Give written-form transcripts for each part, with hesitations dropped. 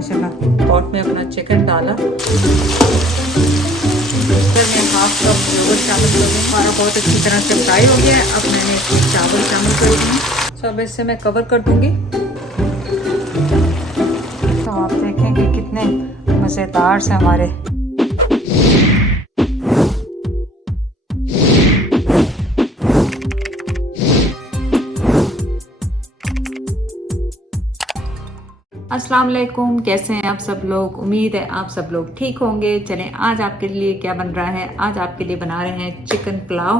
माशाल्लाह। पॉट में अपना चिकन डाला, उसमें मैं हाफ कप योगर्ट शामिल कर दूँ। हमारा बहुत अच्छी तरह से फ्राई हो गया है। अब मैंने इसमें चावल शामिल कर दूँ। तो अब इससे मैं कवर कर दूँगी। तो आप देखें कि कितने मज़ेदार से हमारे अस्सलाम वालेकुम, कैसे हैं आप सब लोग। उम्मीद है आप सब लोग ठीक होंगे। चलें आज आपके लिए क्या बन रहा है। आज आपके लिए बना रहे हैं चिकन पुलाव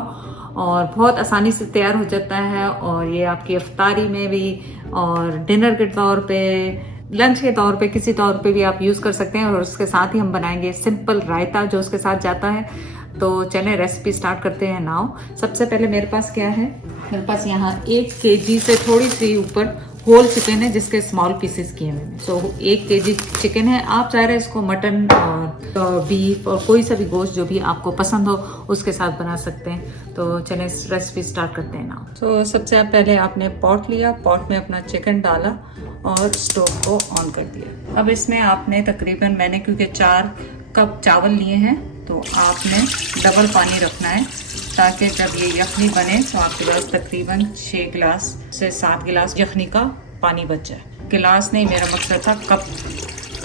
और बहुत आसानी से तैयार हो जाता है। और ये आपकी इफ्तारी में भी और डिनर के तौर पे, लंच के तौर पे, किसी तौर पे भी आप यूज़ कर सकते हैं। और उसके साथ ही हम बनाएंगे सिंपल रायता जो उसके साथ जाता है। तो चलें रेसिपी स्टार्ट करते हैं नाउ। सबसे पहले मेरे पास क्या है, मेरे पास यहाँ 1 kg से थोड़ी सी ऊपर होल चिकन है जिसके स्मॉल पीसेस किए मैंने। सो 1 kg चिकन है। आप चाह रहे हैं इसको मटन और बीफ और कोई सा भी गोश्त जो भी आपको पसंद हो उसके साथ बना सकते हैं। तो चलें रेसिपी स्टार्ट करते हैं ना। तो सबसे पहले आपने पॉट लिया, पॉट में अपना चिकन डाला और स्टोव को ऑन कर दिया। अब इसमें आपने तकरीबन, मैंने क्योंकि 4 कप चावल लिए हैं तो आपने डबल पानी रखना है ताकि जब ये यखनी बने तो आपके पास तकरीबन 6 गिलास से 7 गिलास यखनी का पानी बच जाए। गिलास नहीं, मेरा मकसद था कप।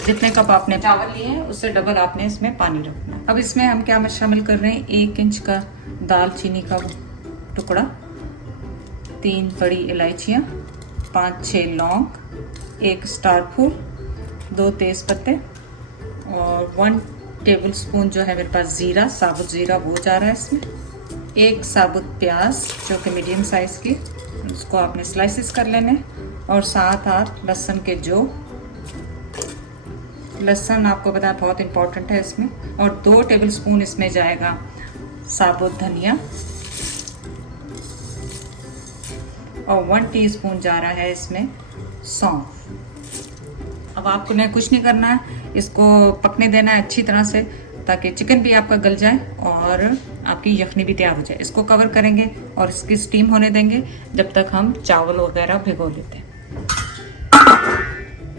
जितने कप आपने चावल लिए हैं उससे डबल आपने इसमें पानी रखना। अब इसमें हम क्या शामिल कर रहे हैं, 1 इंच का दालचीनी का टुकड़ा, 3 बड़ी इलायचियाँ, 5-6 लौंग, 1 स्टार फूल, 2 तेज पत्ते और 1 टेबल स्पून जो है मेरे पास जीरा, साबुत जीरा वो जा रहा है इसमें। 1 साबुत प्याज जो कि मीडियम साइज़ की, उसको आपने स्लाइसिस कर लेने। और 7-8 लहसुन के जो, लहसुन आपको पता है बहुत इम्पोर्टेंट है इसमें। और 2 टेबल स्पून इसमें जाएगा साबुत धनिया और 1 टीस्पून जा रहा है इसमें सौंफ। अब आपको ने कुछ नहीं करना है, इसको पकने देना है अच्छी तरह से ताकि चिकन भी आपका गल जाए और आपकी यखनी भी तैयार हो जाए। इसको कवर करेंगे और इसकी स्टीम होने देंगे जब तक हम चावल वगैरह भिगो लेते हैं।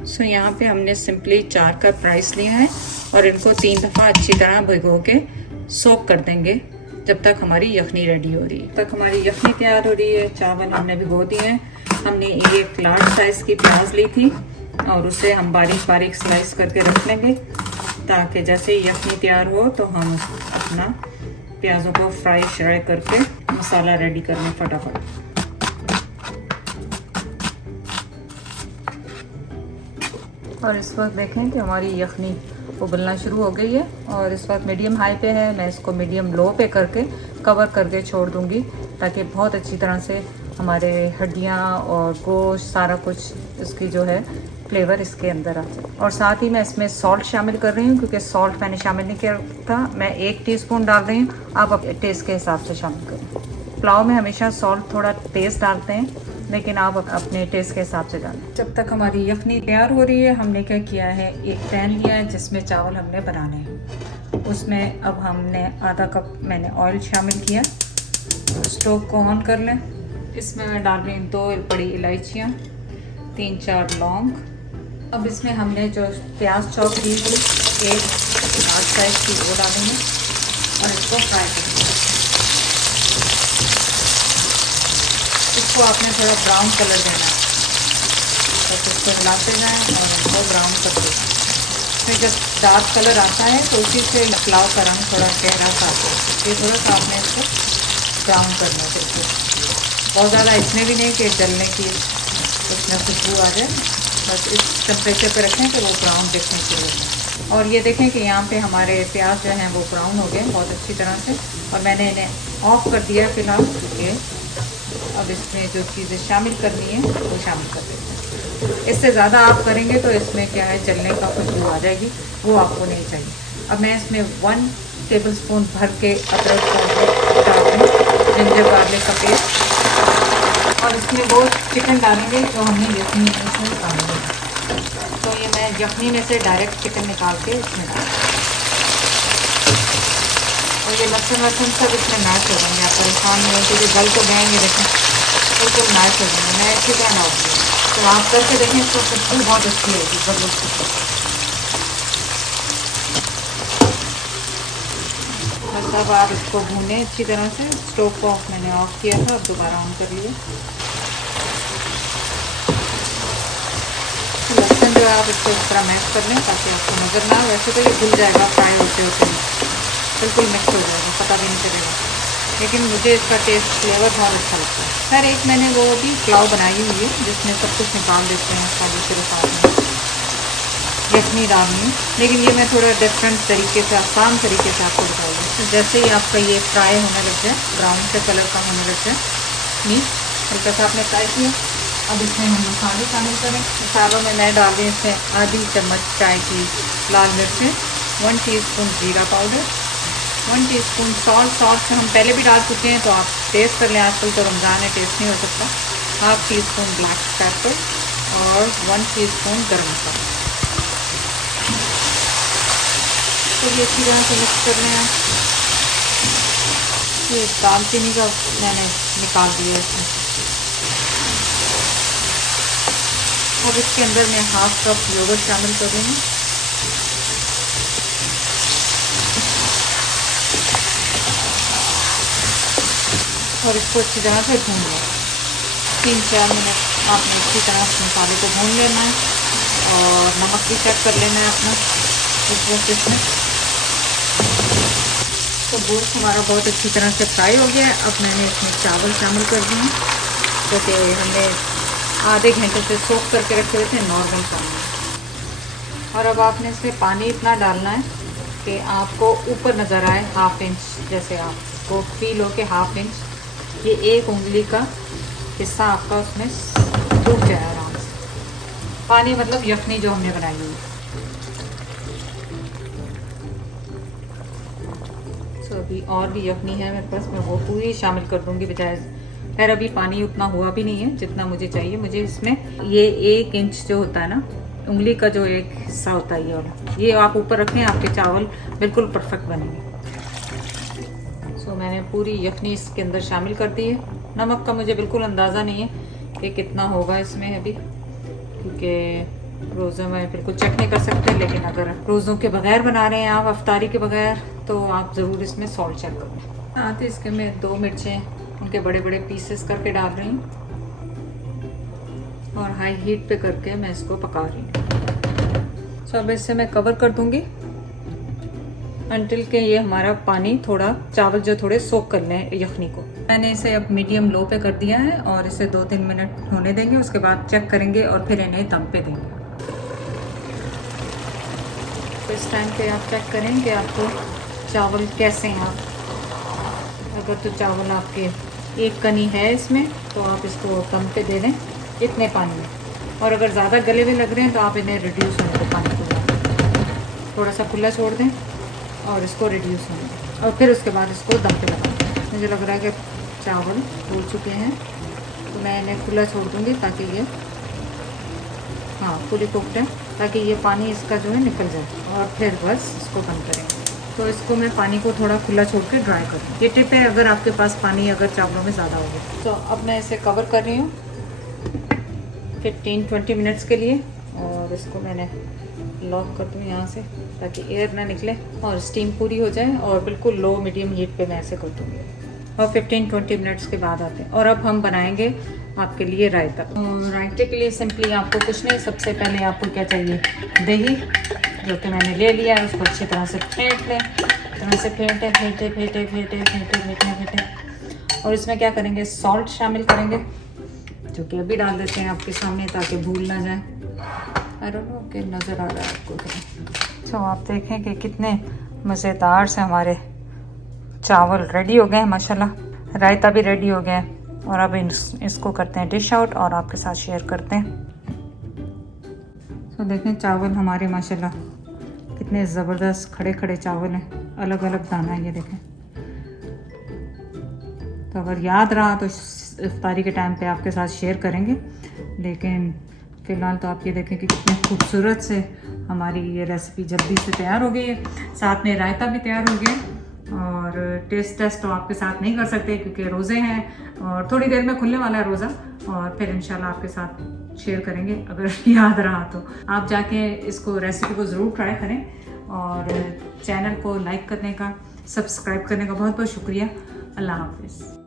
सो यहाँ पे हमने सिंपली 4 कप राइस लिया है और इनको 3 दफ़ा अच्छी तरह भिगो के सोक कर देंगे जब तक हमारी यखनी रेडी हो रही है। तब तक हमारी यखनी तैयार हो रही है। चावल हमने भिगो दिए हैं। हमने एक लार्ज साइज़ की प्याज ली थी और उसे हम बारीक बारीक स्लाइस करके रख लेंगे ताकि जैसे ही यखनी तैयार हो तो हम अपना प्याज़ों को फ्राई करके मसाला रेडी करने फटाफट। और इस वक्त देखें कि हमारी यखनी उबलना शुरू हो गई है और इस वक्त मीडियम हाई पे है। मैं इसको मीडियम लो पे करके कवर करके छोड़ दूंगी ताकि बहुत अच्छी तरह से हमारे हड्डियाँ और गोश्त सारा कुछ इसकी जो है फ्लेवर इसके अंदर आ जाए। और साथ ही मैं इसमें सॉल्ट शामिल कर रही हूँ क्योंकि सॉल्ट मैंने शामिल नहीं किया था। मैं 1 टीस्पून डाल रही हूँ, आप अपने टेस्ट के हिसाब से शामिल करें। पुलाव में हमेशा सॉल्ट थोड़ा तेज़ डालते हैं लेकिन आप अपने टेस्ट के हिसाब से डालें। जब तक हमारी यखनी तैयार हो रही है हमने क्या किया है, एक पैन लिया है जिसमें चावल हमने बनाने हैं। उसमें अब हमने आधा कप मैंने ऑयल शामिल किया। स्टोव को ऑन कर लें। इसमें मैं डाल रही हूँ 2 बड़ी इलायचियाँ, 3-4 लौंग। अब इसमें हमने जो प्याज चॉप की थी 1 लार्ज साइज़ की वो डालेंगे और इसको फ्राई करेंगे। इसको आपने थोड़ा ब्राउन कलर देना है तो इसको हिलाते जाएं और इसको ब्राउन कर दें। फिर जब डार्क कलर आता है तो उसी से पुलाव का रंग थोड़ा गहरा सा आता है। फिर थोड़ा सा आपने इसको ब्राउन करना चाहिए, बहुत ज़्यादा इसमें भी नहीं कि जलने की उसमें खुशबू आ जाए। बस इस टेम्परेचर पे रखें कि वो ब्राउन दिखने के लिए। और ये देखें कि यहाँ पे हमारे प्याज जो हैं वो ब्राउन हो गए बहुत अच्छी तरह से। और मैंने इन्हें ऑफ कर दिया फ़िलहाल क्योंकि अब इसमें जो चीज़ें शामिल करनी है वो शामिल कर देते हैं। इससे ज़्यादा आप करेंगे तो इसमें क्या है, जलने का खुशबू आ जाएगी, वो आपको नहीं चाहिए। अब मैं इसमें 1 टेबल स्पून भर के अदरक को डाल दूँ, जिंजर गार्लिक का पेस्ट। और इसमें वो चिकन डालेंगे जो हमने यखनी में से निकालेंगे। तो ये मैं यखनी में से डायरेक्ट चिकन निकाल के इसमें डाल। और ये लहसुन सब इसमें मैश हो जाएंगे। आप परेशान नहीं हो क्योंकि गल तो गए, ये देखें बिल्कुल मैश हो जाएंगे। मैं इसी तरह डालूँगी। तो आप करके देखें, इसको खुशबू बहुत अच्छी होगी ज़बरदस्त। बस अब आप इसको भूनें अच्छी तरह से। स्टोव को मैंने ऑफ किया था, अब दोबारा ऑन कर लिए। लहसुन जो है आप इसको इस तरह मैश कर लें ताकि आपको नज़र ना आए। वैसे तो ये घुल जाएगा फ्राई होते होते ही, बिल्कुल मिक्स हो जाएगा, पता भी नहीं चलेगा, लेकिन मुझे इसका टेस्ट फ्लेवर बहुत अच्छा लगता है। खैर एक मैंने वो भी पुलाव बनाई हुई है जिसमें सब कुछ निकाल देते हैं मसाले के साथ में, यखनी डालनी है, लेकिन ये मैं थोड़ा डिफरेंट तरीके से, आसान तरीके से आपको बताऊँगी। तो जैसे ही आपका ये फ्राई होने लग जाए, ब्राउन से कलर का होने लग जाए मीट, हल्का सा आपने फ्राई किया, अब इसमें हम मसाले शामिल करें। मसालों में मैं डाल रही हूँ इसमें आधी चम्मच चाय की लाल मिर्चें, 1 टीस्पून जीरा पाउडर, 1 टीस्पून सॉल्ट। सॉल्ट हम पहले भी डाल चुके हैं तो आप टेस्ट कर लें, आजकल तो रमज़ान है, टेस्ट नहीं हो सकता। 1/2 टीस्पून ब्लैक पेपर और 1 टीस्पून गरम मसाला। तो ये अच्छी तरह से मिक्स कर लें। ये दालचीनी का मैंने निकाल दिया इसमें। अब इसके अंदर मैं 1/2 कप योगर्ट शामिल कर रही हूँ और इसको अच्छी तरह से भून लें। 3-4 मिनट आपने अच्छी तरह से मसाले को भून लेना है और नमक भी चेक कर लेना है अपना इस प्रोसेस में। तो गोश्त हमारा बहुत अच्छी तरह से फ्राई हो गया है। अब मैंने इसमें चावल शामिल कर दिए हैं जो कि हमने आधे घंटे से सोख करके रखे हुए थे नॉर्मल पानी। और अब आपने इसमें पानी इतना डालना है कि आपको ऊपर नज़र आए 1/2 इंच, जैसे आपको फील हो के 1/2 इंच, ये 1 उंगली का हिस्सा आपका उसमें सूख जाए आराम से। पानी मतलब यखनी जो हमने बनाई हुई है। तो अभी और भी यखनी है मेरे पास, मैं वो पूरी शामिल कर दूँगी बजाय। खैर अभी पानी उतना हुआ भी नहीं है जितना मुझे चाहिए। मुझे इसमें ये 1 इंच जो होता है ना, उंगली का जो एक हिस्सा होता है ये वाला, ये आप ऊपर रखें, आपके चावल बिल्कुल परफेक्ट बनेंगे। सो मैंने पूरी यखनी इसके अंदर शामिल कर दी है। नमक का मुझे बिल्कुल अंदाज़ा नहीं है कि कितना होगा इसमें अभी, क्योंकि रोज़ों में बिल्कुल चेक नहीं कर सकते, लेकिन अगर रोज़ों के बगैर बना रहे हैं आप, अफ्तारी के बगैर, तो आप ज़रूर इसमें सॉल्ट चेक करें। साथ ही इसके मैं 2 मिर्चें उनके बड़े बड़े पीसेस करके डाल रही हूँ और हाई हीट पे करके मैं इसको पका रही हूँ। सो अब इससे मैं कवर कर दूँगी अंटिल के ये हमारा पानी थोड़ा, चावल जो थोड़े सोक कर लें यखनी को। मैंने इसे अब मीडियम लो पे कर दिया है और इसे 2-3 मिनट होने देंगे, उसके बाद चेक करेंगे और फिर इन्हें दम पे देंगे। तो इस टाइम पे आप चेक करें कि आपको चावल कैसे हैं। अगर तो चावल आपके 1 कनी है इसमें तो आप इसको दम पे दे दें इतने पानी में, और अगर ज़्यादा गले हुए लग रहे हैं तो आप इन्हें रिड्यूस होने को पानी को थोड़ा सा खुला छोड़ दें और इसको रिड्यूस होने दें, और फिर उसके बाद इसको दम पे लगा दें। मुझे लग रहा है कि चावल फूल चुके हैं तो मैं इन्हें खुला छोड़ दूँगी ताकि ये फुली कुक्ड है, ताकि ये पानी इसका जो है निकल जाए, और फिर बस इसको बंद करेंगे। तो इसको मैं पानी को थोड़ा खुला छोड़ के ड्राई कर दूँ। ये टिप है अगर आपके पास पानी अगर चावलों में ज़्यादा होगा। तो अब मैं इसे कवर कर रही हूँ 15-20 मिनट्स के लिए, और इसको मैंने लॉक कर दूँ यहाँ से ताकि एयर ना निकले और स्टीम पूरी हो जाए, और बिल्कुल लो मीडियम हीट पे मैं ऐसे कर दूँगी। और 15-20 मिनट्स के बाद आते हैं और अब हम बनाएंगे आपके लिए रायता। रायते के लिए सिंपली आपको कुछ नहीं, सबसे पहले आपको क्या चाहिए, दही, जो कि मैंने ले लिया है, उसको अच्छी तरह से फेंट लें। तरह से फेंटे फेंटे फेंटे फेंटे फेंटे फेंटे फेंटे और इसमें क्या करेंगे, सॉल्ट शामिल करेंगे, जो कि अभी डाल देते हैं आपके सामने ताकि भूल ना जाए। आई डोंट नो कि नज़र आ रहा है आपको। तो आप देखें कि कितने मज़ेदार से हमारे चावल रेडी हो गए हैं माशाल्लाह। रायता भी रेडी हो गया है, और अब इसको करते हैं डिश आउट और आपके साथ शेयर करते हैं। तो देखें चावल हमारे माशाल्लाह कितने ज़बरदस्त खड़े खड़े चावल हैं, अलग अलग दाना है, ये देखें। तो अगर याद रहा तो इफ्तारी के टाइम पे आपके साथ शेयर करेंगे, लेकिन फ़िलहाल तो आप ये देखें कि कितने खूबसूरत से हमारी ये रेसिपी जल्दी से तैयार हो गई है। साथ में रायता भी तैयार हो गया, और टेस्ट तो आपके साथ नहीं कर सकते क्योंकि रोज़े हैं और थोड़ी देर में खुलने वाला है रोज़ा, और फिर इंशाल्लाह आपके साथ शेयर करेंगे अगर याद रहा तो। आप जाके इसको रेसिपी को ज़रूर ट्राई करें और चैनल को लाइक करने का, सब्सक्राइब करने का बहुत बहुत शुक्रिया। अल्लाह हाफिज़।